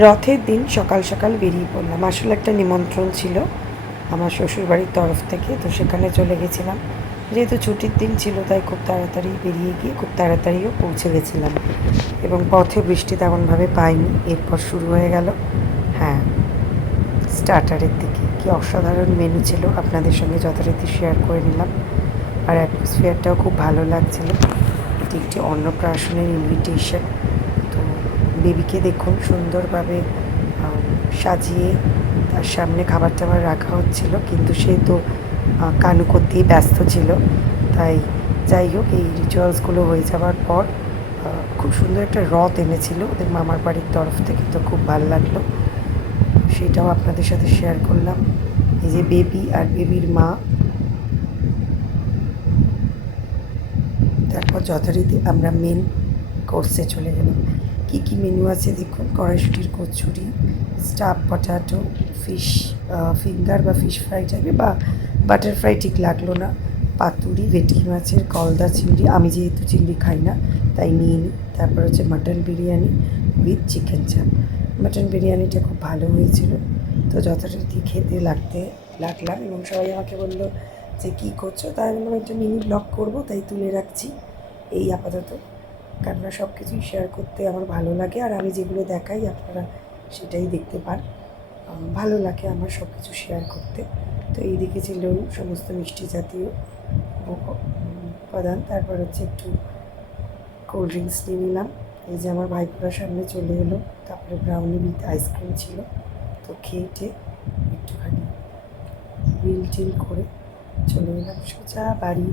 রথের দিন সকাল সকাল বেরিয়ে পড়লাম। আসলে একটা নিমন্ত্রণ ছিল আমার শ্বশুরবাড়ির তরফ থেকে, তো সেখানে চলে গেছিলাম। যেহেতু ছুটির দিন ছিল তাই খুব তাড়াতাড়ি বেরিয়ে গিয়ে খুব তাড়াতাড়িও পৌঁছে গেছিলাম, এবং পথে বৃষ্টি তেমনভাবে পাইনি। এরপর শুরু হয়ে গেল, হ্যাঁ, স্টার্টারের দিকে কী অসাধারণ মেনু ছিল, আপনাদের সঙ্গে যথারীতি শেয়ার করে নিলাম। আর অ্যাটমসফিয়ারটাও খুব ভালো লাগছিল। এটি একটি অন্নপ্রাশনের ইনভিটেশন। তো বেবিকে দেখুন সুন্দরভাবে সাজিয়ে তার সামনে খাবার টাবার রাখা হচ্ছিল, কিন্তু সে তো কানু করতেই ব্যস্ত ছিল। তাই যাই হোক, এই রিচুয়ালসগুলো হয়ে যাওয়ার পর খুব সুন্দর একটা রথ এনেছিল ওদের মামার বাড়ির তরফ থেকে, তো খুব ভালো লাগলো। সেটাও আপনাদের সাথে শেয়ার করলাম। এই যে বেবি আর বেবির মা। তারপর যথারীতি আমরা মেন কোর্সে চলে গেলাম। কী কী মেনু আছে দেখুন: কড়াইশুটির kachori, staff potato, fish finger বা ফিশ ফ্রাই টাইপের বা বাটার ফ্রাই ঠিক লাগলো না, পাতুরি, ভেটকি মাছের কলদা চিংড়ি, আমি যেহেতু চিংড়ি খাই না তাই নিয়ে নিই। তারপর হচ্ছে মাটন বিরিয়ানি উইথ চিকেন চাপ। মাটন বিরিয়ানিটা খুব ভালো হয়েছিল। তো যথারীতি খেতে লাগলাম, এবং সবাই আমাকে বললো যে কী করছো, তাই বললাম একটা মিনি ব্লগ করবো, তাই তুলে রাখছি এই আপাতত। কেননা সব কিছুই শেয়ার করতে আমার ভালো লাগে, আর আমি যেগুলো দেখাই আপনারা সেটাই দেখতে পান। ভালো লাগে আমার সব কিছু শেয়ার করতে। তো এইদিকে ছিল সমস্ত মিষ্টি জাতীয় উপাদান। তারপর হচ্ছে একটু কোল্ড ড্রিঙ্কস নিয়ে নিলাম। এই যে আমার ভাইপোরা সামনে চলে এলো। তারপরে ব্রাউনি উইথ আইসক্রিম ছিল। তো খেয়ে একটুখানি বিল টিল করে চলে এলাম সোজা বাড়ি।